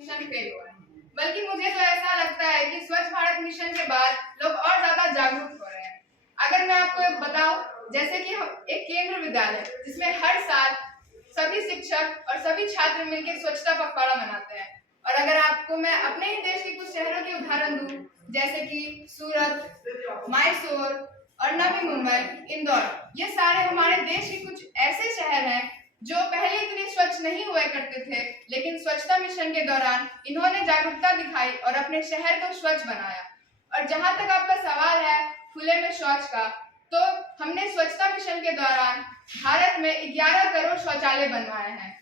Mission fail हुआ है, बल्कि मुझे तो ऐसा लगता है कि स्वच्छ भारत मिशन के बाद लोग और ज्यादा जागरूक हो रहे हैं। अगर मैं आपको एक बताऊं, जैसे कि एक केंद्र विद्यालय जिसमें हर साल सभी शिक्षक और सभी छात्र मिलकर स्वच्छता पखवाड़ा मनाते हैं। और अगर आपको मैं अपने ही देश के कुछ शहरों के उदाहरण दूं, जैसे कि सूरत, मैसूर और नवी मुंबई, इंदौर, ये सारे हमारे देश के कुछ ऐसे शहर हैं जो पहले इतने स्वच्छ नहीं हुआ करते थे, लेकिन स्वच्छता मिशन के दौरान इन्होंने जागरूकता दिखाई और अपने शहर को स्वच्छ बनाया। और जहां तक आपका सवाल है खुले में शौच का, तो हमने स्वच्छता मिशन के दौरान भारत में 11 करोड़ शौचालय बनवाए हैं।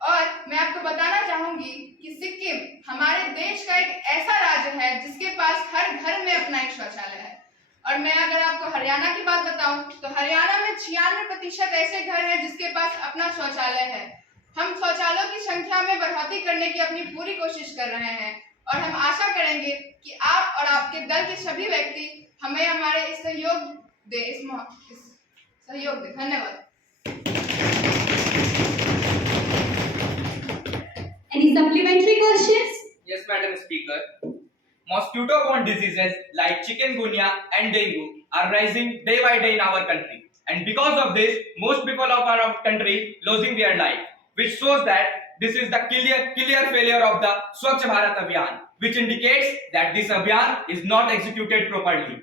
और मैं आपको बताना चाहूंगी कि सिक्किम हमारे देश का एक ऐसा राज्य है जिसके पास हर घर में अपना एक शौचालय है। और मैं अगर आपको हरियाणा की बात बताऊं, तो हरियाणा में 96% ऐसे घर हैं जिसके पास अपना शौचालय है। हम शौचालयों की संख्या में बढ़ोतरी करने की अपनी पूरी कोशिश कर रहे हैं और हम आशा करेंगे कि आप और आपके दल के सभी व्यक्ति हमें हमारे इस सहयोग दे। धन्यवाद। Any supplementary questions? Yes, Madam Speaker. Mosquito-borne diseases like chikungunya and dengue are rising day by day in our country. And because of this, most people of our country losing their life, which shows that this is the clear failure of the Swachh Bharat Abhiyan, which indicates that this Abhiyan is not executed properly.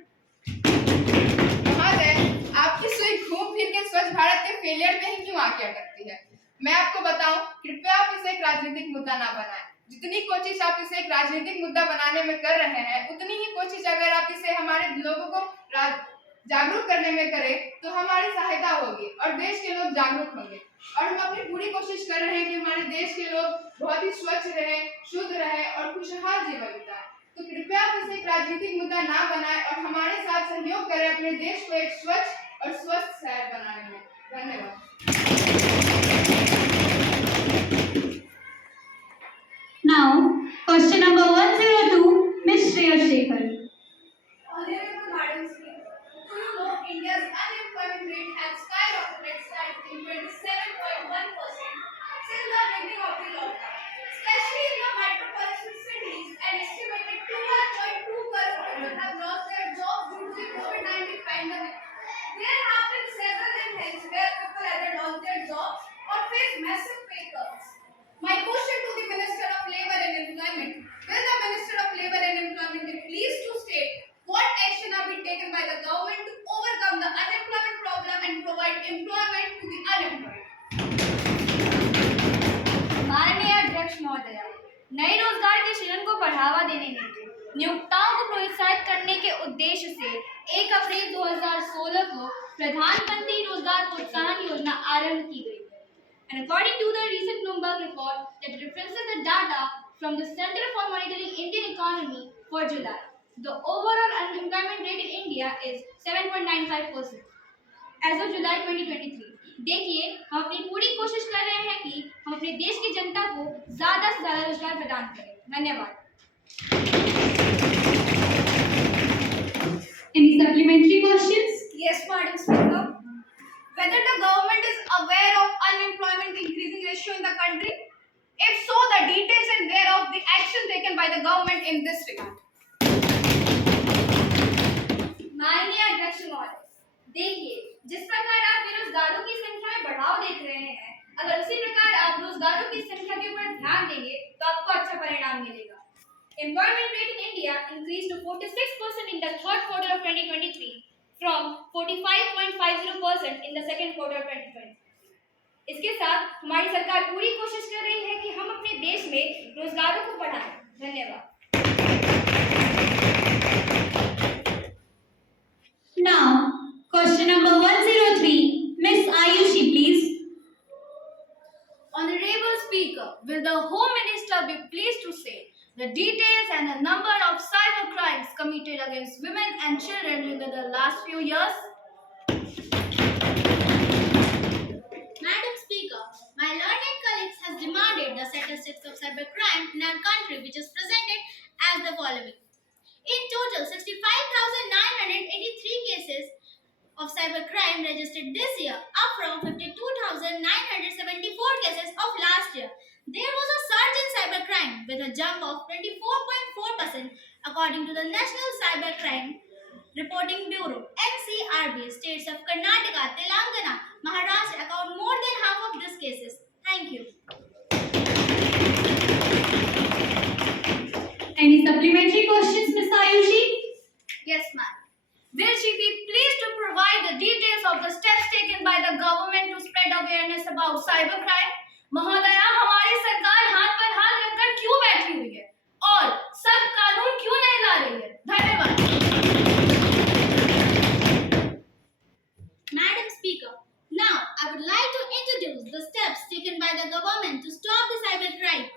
आपकी सुई घूम फिर के स्वच्छ भारत के failure में ही क्यों आके अटकती है? मैं आपको बताऊं, कृपया आप इसे एक राजनीतिक मुद्दा ना बनाएं। जितनी कोशिश आप इसे एक राजनीतिक मुद्दा बनाने में कर रहे हैं, उतनी ही कोशिश अगर आप इसे हमारे लोगों को जागरूक करने में करें तो हमारी सहायता होगी और देश के लोग जागरूक होंगे। और हम अपनी पूरी कोशिश कर रहे हैं कि हमारे देश के लोग बहुत ही स्वच्छ रहें, शुद्ध रहें और खुशहाल जीवन बिताएं। तो कृपया आप इसे एक राजनीतिक मुद्दा ना बनाएं और हमारे साथ सहयोग करें अपने देश को एक स्वच्छ और स्वस्थ शहर बनाने में। धन्यवाद। Now, question number 102, Ms. KV Katihar. Honorable Madam Speaker, do you know India's unemployment rate has skyrocketed slightly 27.1% since the beginning of the lockdown, especially in the metropolitan cities? An estimated 2.2 crore people have lost their jobs due to the COVID-19 pandemic. There have been several instances where people either lost their jobs or face massive pay cuts. My question to the Minister of Labour and Employment: will the Minister of Labour and Employment be pleased to state what action are being taken by the government to overcome the unemployment problem and provide employment to the unemployed? माननीय अध्यक्ष महोदय, नए रोजगार के सृजन को बढ़ावा देने हेतु नियोक्ताओं को प्रोत्साहित करने के उद्देश्य से 1 अप्रैल 2016 को प्रधानमंत्री रोजगार प्रोत्साहन योजना आरंभ की गई। And according to the recent Bloomberg report that references the data from the Center for Monitoring Indian Economy for July, the overall unemployment rate in India is 7.95% as of July 2023. देखिए, हम अपनी पूरी कोशिश कर रहे हैं कि हम अपने देश की जनता को ज्यादा से ज्यादा रोजगार प्रदान करें। धन्यवाद। Any supplementary questions? Yes, Madam Speaker. Whether the government is aware of unemployment increasing ratio in the country? If so, the details and thereof the action taken by the government in this regard. माननीय अध्यक्ष महोदय, देखिए, जिस प्रकार आप बेरोजगारों की संख्या में बढ़ाव देख रहे हैं, अगर उसी प्रकार आप रोजगारों की संख्या के ऊपर ध्यान देंगे तो आपको अच्छा परिणाम मिलेगा। Employment rate in India increased to 46% in the third quarter of 2023 from 45.50% in the second quarter of 2020. इसके साथ हमारी सरकार पूरी कोशिश कर रही है कि हम अपने देश में रोजगारों को बढ़ाएं। धन्यवाद। Now, question number 103, Ms. Ayushi, please. Honorable Speaker, will the Home Minister be pleased to say the details and the number of cyber crimes committed against women and children within the last few years? Madam Speaker, my learned colleagues has demanded the statistics of cybercrime in our country, which is presented as the following. In total, 65,983 cases of cybercrime registered this year, up from 52,974 cases of last year. There was a surge in cybercrime with a jump of 24.4% according to the National Cybercrime Reporting Bureau (NCRB). States of Karnataka, Telangana, Maharashtra account more than half of these cases. Thank you. Any supplementary questions, Ms. Ayushi? Yes, ma'am. Will she be pleased to provide the details of the steps taken by the government to spread awareness about cybercrime? महोदया, हमारी सरकार हाथ पर हाथ रखकर क्यों बैठी हुई है और सब कानून क्यों नहीं ला रही है? धन्यवाद. Madam Speaker, now I would like to introduce the steps taken by the government to stop the cybercrime.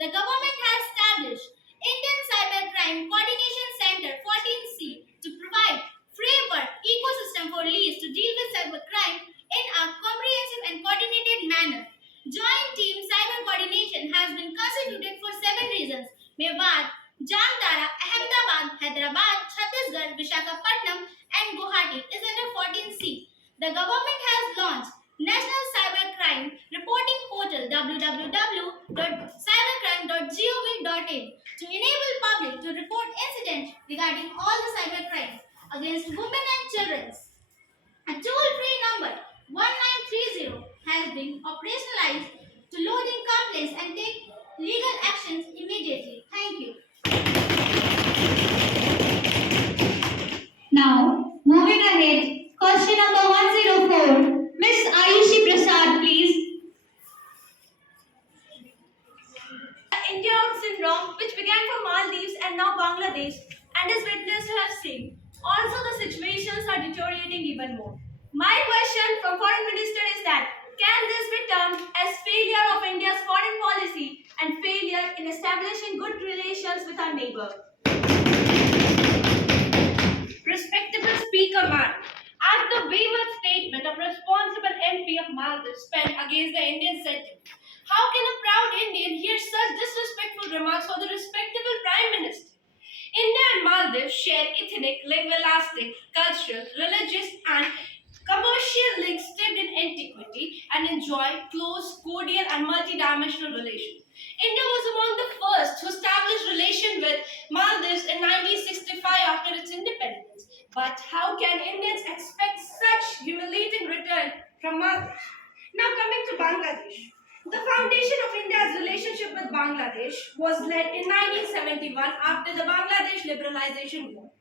The government has established Indian Cybercrime Coordination Center 14C to provide framework ecosystem for leads to deal with cybercrime in a comprehensive and coordinated manner. Joint team cyber coordination has been constituted for 7 regions: Mewat, Jamtara, Ahmedabad, Hyderabad, Chhattisgarh, Visakhapatnam, and Guwahati is under 14C. The government has launched National Cybercrime Reporting Portal www.cybercrime.gov.in to enable public to report incidents regarding all the cybercrimes against women and children. A toll-free number 1930 has been operationalized to load in complaints and take legal actions immediately. Thank you. Now, moving ahead, question number 104. Ms. Ayushi Prasad, please. India syndrome, which began from Maldives and now Bangladesh, and is witnessed to have seen. Also, the situations are deteriorating even more. My question from Foreign Minister is that, can this be termed as failure of India's foreign policy and failure in establishing good relations with our neighbor? Respectable Speaker, ma'am, as the wayward statement of responsible MP of Maldives penned against the Indian sentiment, how can a proud Indian hear such disrespectful remarks for the respectable Prime Minister? India and Maldives share ethnic, linguistic, cultural, religious, and commercial links steeped in antiquity and enjoy close, cordial, and multidimensional relations. India was among the first to establish relation with Maldives in 1965 after its independence. But how can Indians expect such humiliating return from Maldives? Now coming to Bangladesh. The foundation of India's relationship with Bangladesh was led in 1971 after the Bangladesh Liberalization War.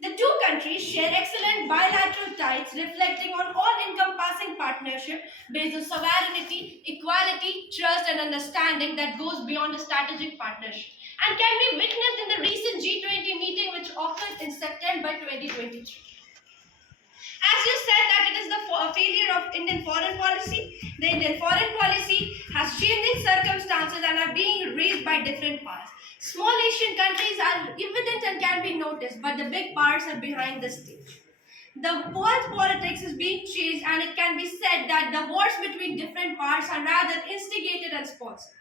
The two countries share excellent bilateral ties reflecting on all-encompassing partnership based on sovereignty, equality, trust and understanding that goes beyond a strategic partnership and can be witnessed in the recent G20 meeting which occurred in September 2023. As you said that it is the failure of Indian foreign policy, the Indian foreign policy has changing circumstances and are being raised by different powers. Small Asian countries are evident and can be noticed, but the big powers are behind the stage. The world politics is being changed and it can be said that the wars between different powers are rather instigated and sponsored.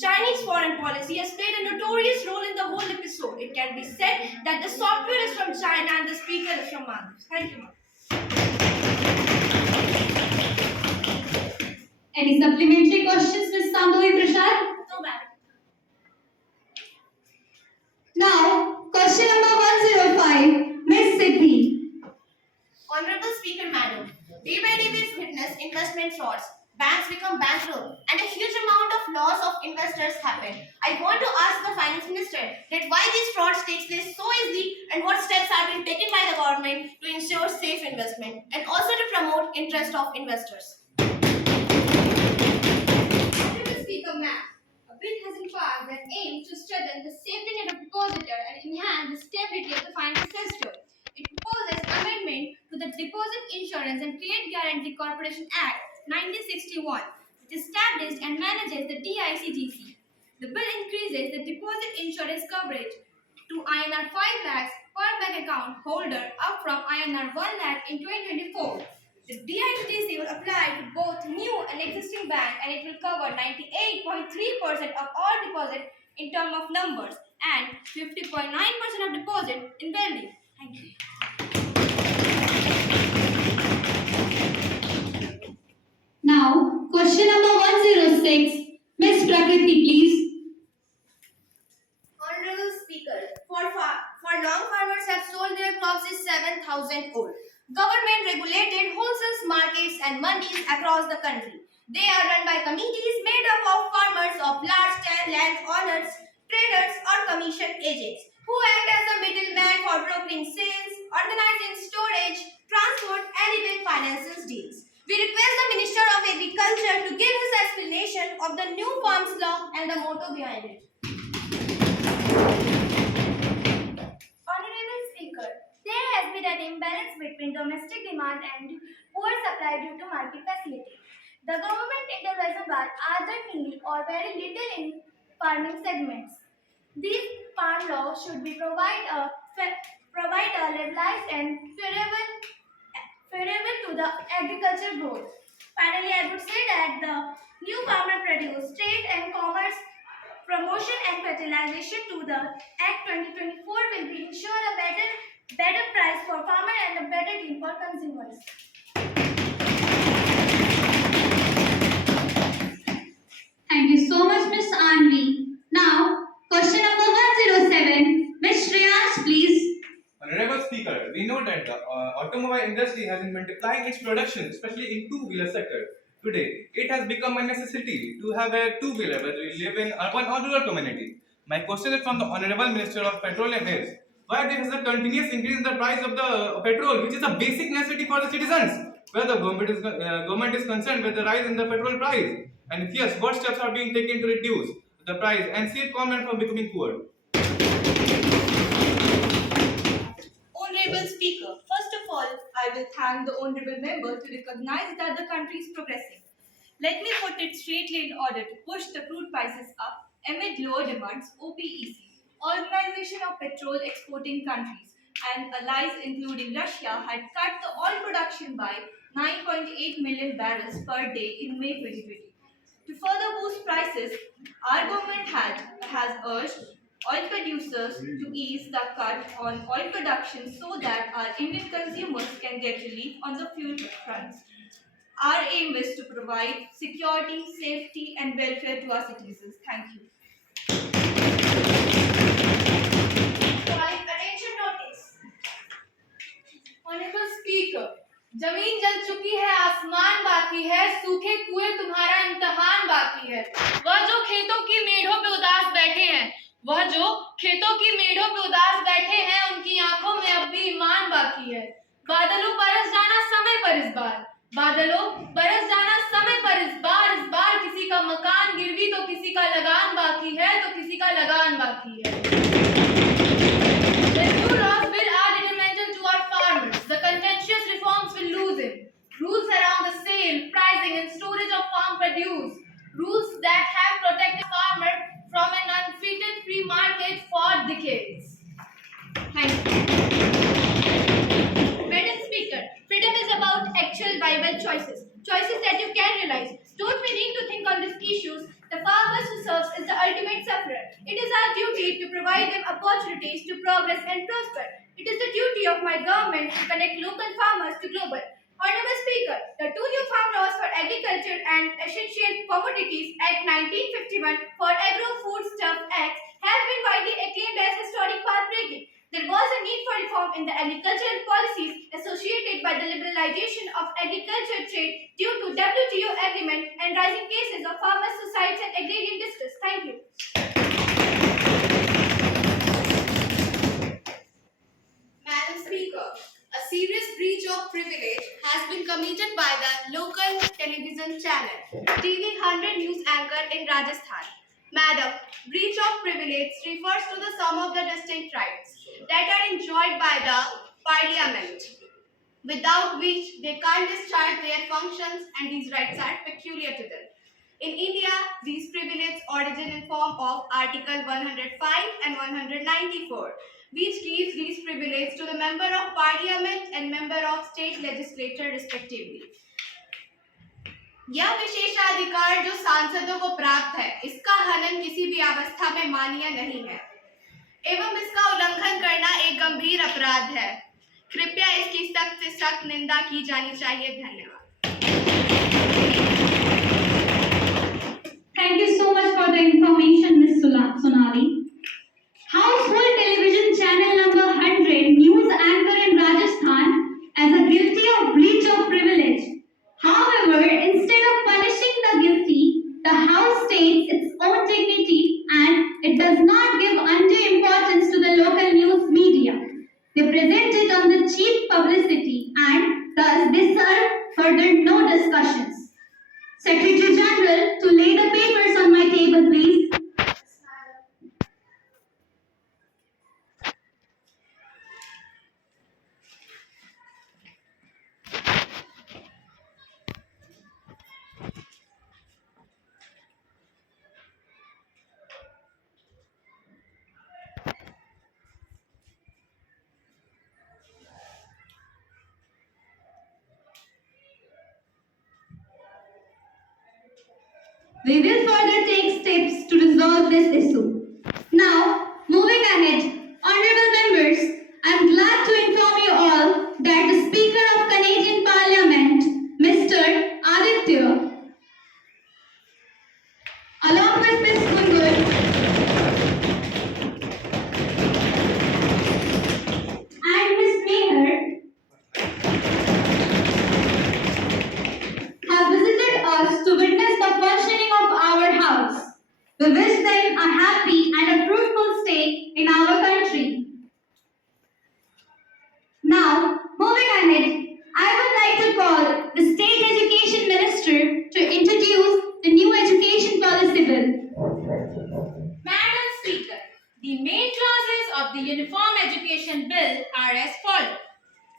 Chinese foreign policy has played a notorious role in the whole episode. It can be said that the software is from China and the speaker is from Maldives. Thank you, ma'am. Any supplementary questions, Ms. Sambhavi Prasad? No, ma'am. Now, question number 105. Ms. Siddhi. Honorable Speaker, Madam, day by day we witness investment frauds. Banks become bankrupt and a huge amount of loss of investors happen. I want to ask the Finance Minister that why these frauds take place so easily and what steps have been taken by the government to ensure safe investment and also to promote interest of investors. Honorable Speaker, ma'am, a bill has been passed that aims to strengthen the safety net of depositor and enhance the stability of the financial system. It proposes amendment to the Deposit Insurance and Trade Guarantee Corporation Act 1961, which established and manages the DICGC. The bill increases the deposit insurance coverage to INR 5 lakhs per bank account holder up from INR 1 lakh in 2024. The DICGC will apply to both new and existing banks and it will cover 98.3% of all deposit in terms of numbers and 50.9% of deposit in value. Thank you. Now, question number 106. Miss Prakriti, please. Honorable Speaker, for long farmers have sold their crops is 7,000 old. Government regulated wholesale markets and mandis across the country. They are run by committees made up of farmers of large-scale landowners, traders or commission agents who act as a middleman for brokering sales, organizing storage, transport and even finances deals. We request the Minister of Agriculture to give his explanation of the new farms law and the motto behind it. Honorable Speaker, there has been an imbalance between domestic demand and poor supply due to market facility. The government interventions are either nil or very little in farming segments. These farm laws should be provide a levelized and favorable to the agriculture growth. Finally, I would say that the new farmer produce trade and commerce promotion and fertilization to the Act 2024 will be ensure a better price for farmer and a better deal for consumers. Thank you so much, Miss Anvi. Now, question number 107. Miss Shreyansh, please. Honorable Speaker, we know that the automobile industry has been multiplying its production, especially in two-wheeler sector. Today, it has become a necessity to have a two-wheeler whether we live in urban or rural community. My question is from the Honorable Minister of Petroleum is, why there is a continuous increase in the price of the petrol, which is a basic necessity for the citizens? Where the government is concerned with the rise in the petrol price? And if yes, what steps are being taken to reduce the price and save common from becoming poor? Honorable Speaker, first of all, I will thank the honorable member to recognize that the country is progressing. Let me put it straightly in order to push the crude prices up amid lower demands. OPEC, Organization of Petrol Exporting Countries, and allies including Russia had cut the oil production by 9.8 million barrels per day in May 2020. To further boost prices, our government has urged oil producers to ease the cut on oil production so that our Indian consumers can get relief on the fuel fronts. Our aim is to provide security, safety, and welfare to our citizens. Thank you. Attention notice. Honourable speaker, जमीन जल चुकी है, आसमान बाकी है, सूखे कुएं तुम्हारा इम्तिहान बाकी है। वह जो खेतों की मेढ़ों पे उदास बैठे हैं, उनकी आंखों में अब भी ईमान बाकी है। बादलों बरस जाना समय पर इस बार किसी का मकान गिरवी तो किसी का लगान बाकी है। The new laws will are detrimental to our farmers. The contentious reforms will lose it. Rules around the sale, pricing and storage of farm produce. Rules that have protected farmer from an unfettered free market for decades. Thank you. Madam Speaker, freedom is about actual viable choices that you can realize. Don't we need to think on these issues? The farmers who serves is the ultimate sufferer. It is our duty to provide them opportunities to progress and prosper. It is the duty of my government to connect local farmers to global. Honorable Speaker, the two new farm laws for agriculture and essential commodities Act 1951 for Agro-Foodstuff Act have been widely acclaimed as historic path-breaking. There was a need for reform in the agricultural policies associated by the liberalization of agriculture trade due to WTO agreement and rising cases of farmers' suicides and agrarian distress. Thank you. Madam Speaker, a serious breach of privilege has been committed by the local television channel TV 100 News anchor in Rajasthan. Madam, breach of privilege refers to the sum of the distinct rights that are enjoyed by the Parliament, without which they can't discharge their functions, and these rights are peculiar to them. In India, these privileges origin in form of Article 105 and 194, which gives these privileges to the Member of Parliament and Member of State Legislature respectively. यह विशेषाधिकार जो सांसदों को प्राप्त है, इसका हनन किसी भी अवस्था में मान्य नहीं है एवं इसका उल्लंघन करना एक गंभीर अपराध है। कृपया इसकी सख्त से सख्त निंदा की जानी चाहिए। धन्यवाद। Thank you so much for the information, Ms. Sonali. Household television channel number 100 news anchor in Rajasthan as a guilty of breach of privilege. However, instead of punishing the guilty, the House states its own dignity and it does not give undue importance to the local news media. They present it on the cheap publicity and thus they serve further no discussions. Secretary General, to lay the papers on my table, please. We will further take steps to resolve this issue. Now, moving ahead, honorable members, I am glad to inform you all that the Speaker of Canadian Parliament, Mr. Aditya, along with Ms. Gungur and Ms. Meher, have visited us to witness the functioning of our house. We wish them a happy and a fruitful stay in our country. Now, moving ahead, I would like to call the State Education Minister to introduce the new education policy bill. Madam Speaker, the main clauses of the Uniform Education Bill are as follows.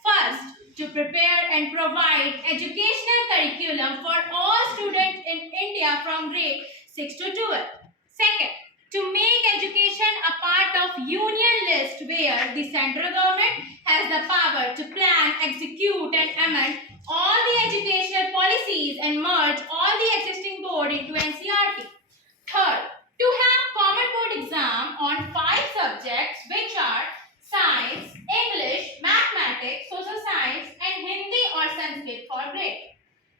First, to prepare and provide educational curriculum for all students in India from grade 6 to 12. Second, to make education a part of union list where the central government has the power to plan, execute and amend all the educational policies and merge all the existing board into NCERT. Third, to have common board exam on 5 subjects which are science, English, mathematics, social science and Hindi or Sanskrit for grade.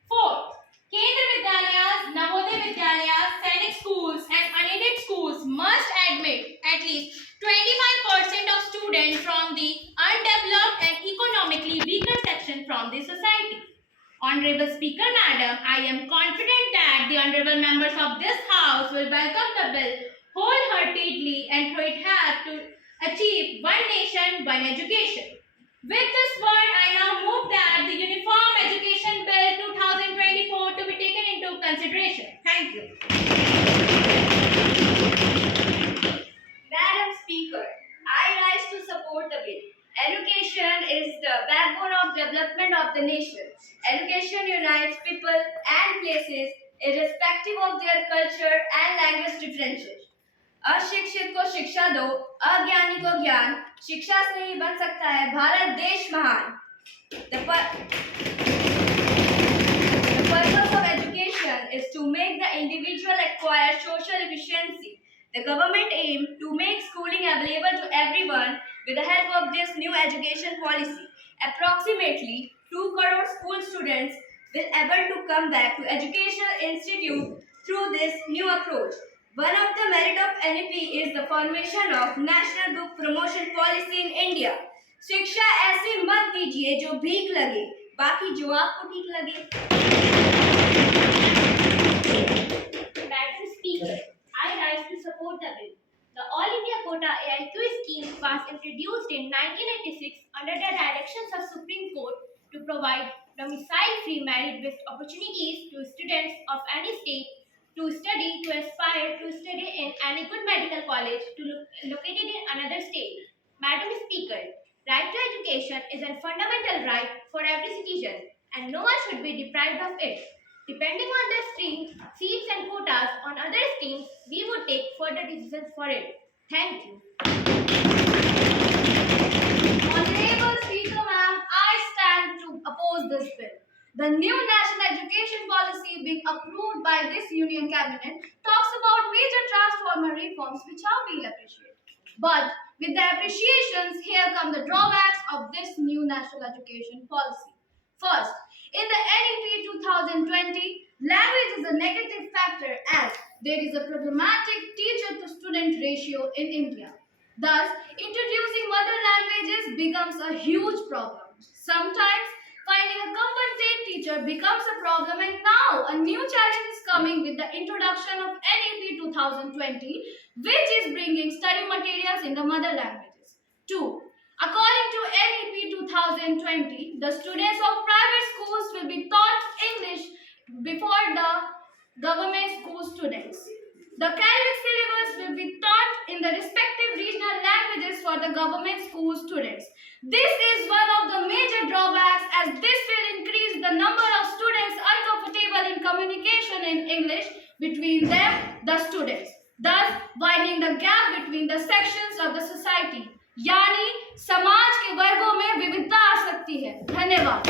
Fourth, Kendra Vidyalayas, Navodaya Vidyalayas, Sainik schools and unaided schools must admit at least 25% of students from the undeveloped and economically weaker section from the society. Honorable Speaker Madam, I am confident that the honorable members of this House will welcome the bill wholeheartedly and through it help to achieve one nation, one education. With this word, I now move that the Uniform Education Bill 2024 to be taken into consideration. Thank you. Madam Speaker, I rise to support the bill. Education is the backbone of development of the nation. Education unites people and places irrespective of their culture and language differences. अशिक्षित को शिक्षा दो, अज्ञानी को ज्ञान, शिक्षा से ही बन सकता है भारत देश महान. The purpose of education is to make the individual acquire social efficiency. The government aims to make schooling available to everyone with the help of this new education policy. Approximately 2 crore school students will able to come back to educational institute through this new approach. One of the merit of NEP is the formation of National Book Promotion Policy in India. शिक्षा ऐसी मत दीजिए जो भीख लगे, बाकी जो आपको ठीक लगे. Madam Speaker, I rise to support the bill. The All India Quota AIQ scheme was introduced in 1986 under the directions of Supreme Court to provide domicile-free merit-based opportunities to students of any state to aspire to study in any good medical college located in another state. Madam Speaker, right to education is a fundamental right for every citizen and no one should be deprived of it. Depending on the stream, seats and quotas on other streams, we would take further decisions for it. Thank you. Honorable Speaker Ma'am, I stand to oppose this bill. The new national education policy being approved by this Union Cabinet talks about major transformer reforms which are being appreciated. But with the appreciations, here come the drawbacks of this new national education policy. First, in the NEP 2020, language is a negative factor as there is a problematic teacher-to-student ratio in India. Thus, introducing mother languages becomes a huge problem. Sometimes, finding a competent teacher becomes a problem, and now a new challenge is coming with the introduction of NEP 2020, which is bringing study materials in the mother languages. 2. According to NEP 2020, the students of private schools will be taught English before the government school students. The academic syllabus will be taught in the respective regional languages for the government school students. This is one of the major drawbacks, as this will increase the number of students uncomfortable in communication in English between them, the students, thus widening the gap between the sections of the society. यानी समाज के वर्गों में विविधता आ सकती है. धन्यवाद.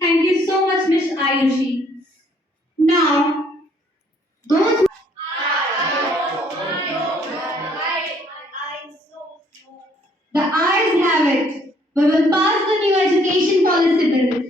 Thank you so much, Miss Ayushi. Now, those the ayes have it. We will pass the new education policy bill.